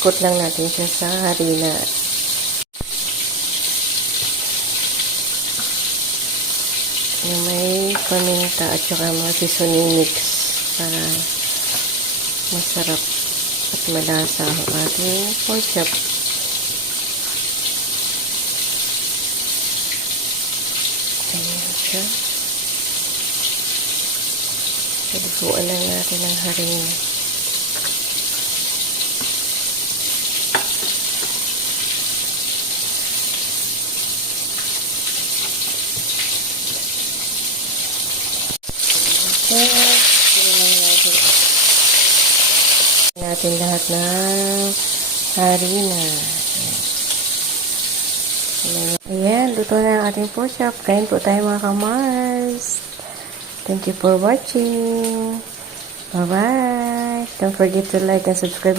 Ikot lang natin siya sa harina. Yung may paminta at saka mga seasoning mix para masarap at malasa ang ating pork chop. Ayan siya. Paliguan lang natin ang harina. Natin lahat ng harina. Ayan, luto na ang ating pork chop. Kain po tayo mga kamars. Thank you for watching. Bye-bye. Don't forget to like and subscribe my